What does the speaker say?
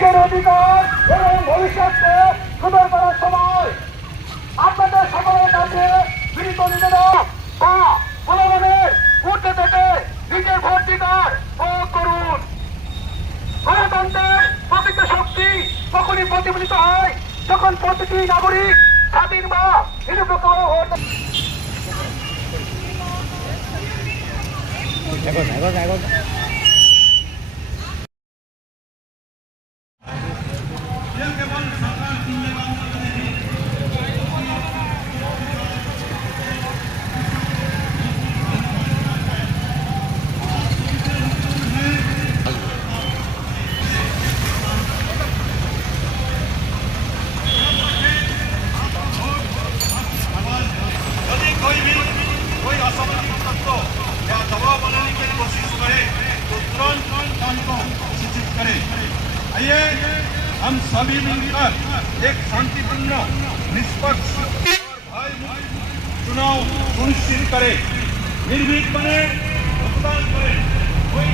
নিজের অধিকার এবং ভবিষ্যৎকে সুন্দর করার সময় আপনাদের সকলের কাছে বিনীত নিবেদন বা জনগণের ঊর্ধ্বে থেকে নিজের ভোটাধিকার প্রয়োগ করুন। গণতন্ত্রের প্রকৃত শক্তি তখনই প্রতিফলিত হয় যখন প্রতিটি নাগরিক স্বাধীন বা নিরপেক্ষ ভোট कोई असामाजिक तत्व या दबाव बनाने की कोशिश करे तो तुरंत उनको सूचित करें। आइए हम सभी मिलकर एक शांतिपूर्ण निष्पक्ष और भयमुक्त चुनाव सुनिश्चित करें। निर्भीक बने, मतदान करें। कोई